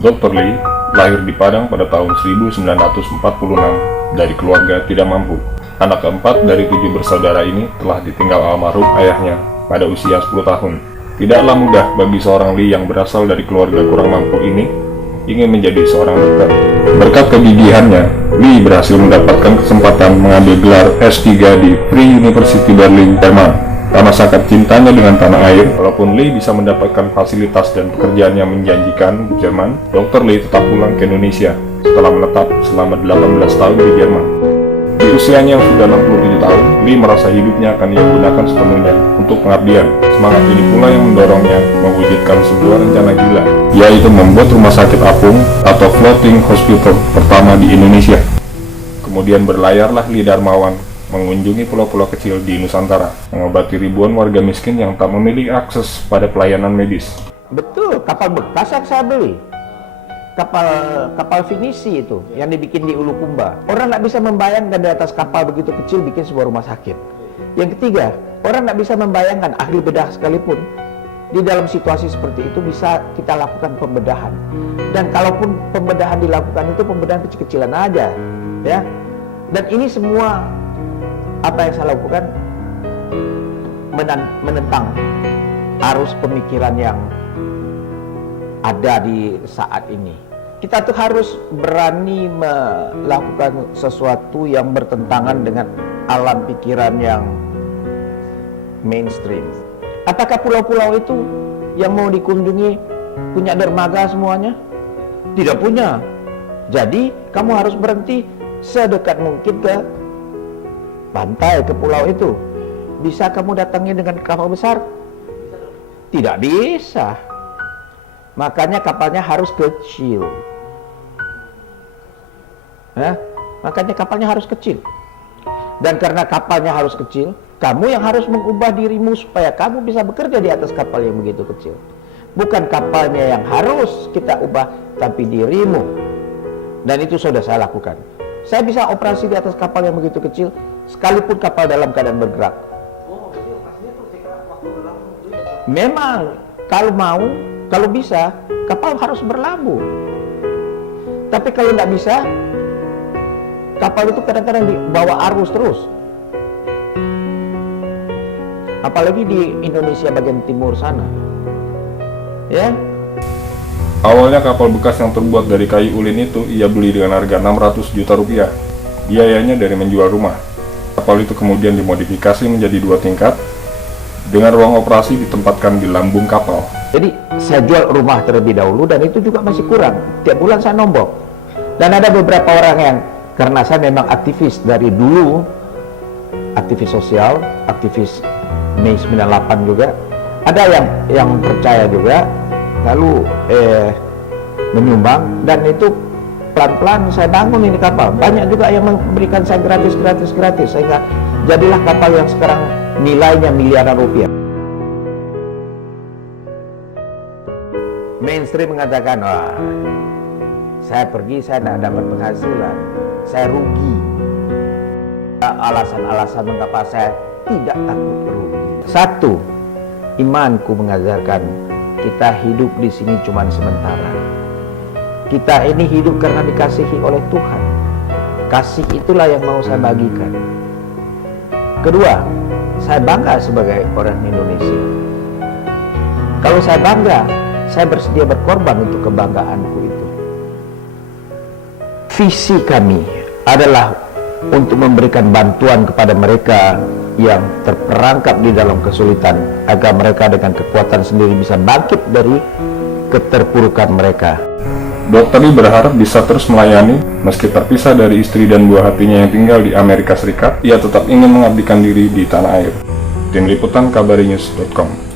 Dr. Lee lahir di Padang pada tahun 1946 dari keluarga tidak mampu. Anak keempat dari 7 bersaudara ini telah ditinggal almarhum ayahnya pada usia 10 tahun. Tidaklah mudah bagi seorang Lee yang berasal dari keluarga kurang mampu ini ingin menjadi seorang dokter. Berkat kegigihannya, Lee berhasil mendapatkan kesempatan mengambil gelar S3 di Free University Berlin, Jerman. Karena sangat cintanya dengan tanah air, walaupun Lee bisa mendapatkan fasilitas dan pekerjaan yang menjanjikan di Jerman, Dr. Lee tetap pulang ke Indonesia setelah menetap selama 18 tahun di Jerman. Di usianya yang sudah 67 tahun, Lee merasa hidupnya akan ia gunakan sepenuhnya untuk pengabdian. Semangat ini pula yang mendorongnya mewujudkan sebuah rencana gila, yaitu membuat rumah sakit apung atau floating hospital pertama di Indonesia. Kemudian berlayarlah Lee Darmawan mengunjungi pulau-pulau kecil di Nusantara, mengobati ribuan warga miskin yang tak memiliki akses pada pelayanan medis. Betul, kapal bekas yang saya beli. Kapal finisi itu yang dibikin di Ulukumba. Orang nggak bisa membayangkan di atas kapal begitu kecil bikin sebuah rumah sakit. Yang ketiga, orang nggak bisa membayangkan, ahli bedah sekalipun, di dalam situasi seperti itu bisa kita lakukan pembedahan. Dan kalaupun pembedahan dilakukan itu pembedahan kecil-kecilan aja, ya. Dan ini semua apa yang saya lakukan menentang arus pemikiran yang ada di saat ini. Kita tuh harus berani melakukan sesuatu yang bertentangan dengan alam pikiran yang mainstream. Apakah pulau-pulau itu yang mau dikunjungi punya dermaga semuanya? Tidak punya. Jadi kamu harus berhenti sedekat mungkin ke pantai, ke pulau itu. Bisa kamu datangi dengan kapal besar? Tidak bisa. Makanya kapalnya harus kecil. Makanya kapalnya harus kecil. Dan karena kapalnya harus kecil, kamu yang harus mengubah dirimu supaya kamu bisa bekerja di atas kapal yang begitu kecil. Bukan kapalnya yang harus kita ubah, tapi dirimu. Dan itu sudah saya lakukan. Saya bisa operasi di atas kapal yang begitu kecil, sekalipun kapal dalam keadaan bergerak. Memang kalau mau, kalau bisa, kapal harus berlabuh. Tapi kalau tidak bisa, kapal itu kadang-kadang dibawa arus terus. Apalagi di Indonesia bagian timur sana, ya. Awalnya kapal bekas yang terbuat dari kayu ulin itu ia beli dengan harga 600 juta rupiah. Biayanya dari menjual rumah. Kapal itu kemudian dimodifikasi menjadi 2 tingkat dengan ruang operasi ditempatkan di lambung kapal. Jadi saya jual rumah terlebih dahulu dan itu juga masih kurang. Tiap bulan saya nombok. Dan ada beberapa orang yang, karena saya memang aktivis dari dulu, aktivis sosial, aktivis Mei 98 juga, ada yang percaya juga, lalu menyumbang, dan itu pelan-pelan saya bangun ini kapal. Banyak juga yang memberikan saya gratis, sehingga jadilah kapal yang sekarang nilainya miliaran rupiah. Mainstream mengatakan, wah, saya pergi, saya tidak dapat penghasilan, saya rugi. Alasan-alasan mengapa saya tidak takut rugi. Satu, imanku mengajarkan kita hidup di sini cuma sementara. Kita ini hidup karena dikasihi oleh Tuhan. Kasih itulah yang mau saya bagikan. Kedua, saya bangga sebagai orang Indonesia. Kalau saya bangga, saya bersedia berkorban untuk kebanggaanku itu. Visi kami adalah untuk memberikan bantuan kepada mereka yang terperangkap di dalam kesulitan, agar mereka dengan kekuatan sendiri bisa bangkit dari keterpurukan mereka. Dr. Lee berharap bisa terus melayani meski terpisah dari istri dan buah hatinya yang tinggal di Amerika Serikat. Ia tetap ingin mengabdikan diri di tanah air. Tim Liputan KabariNews.com.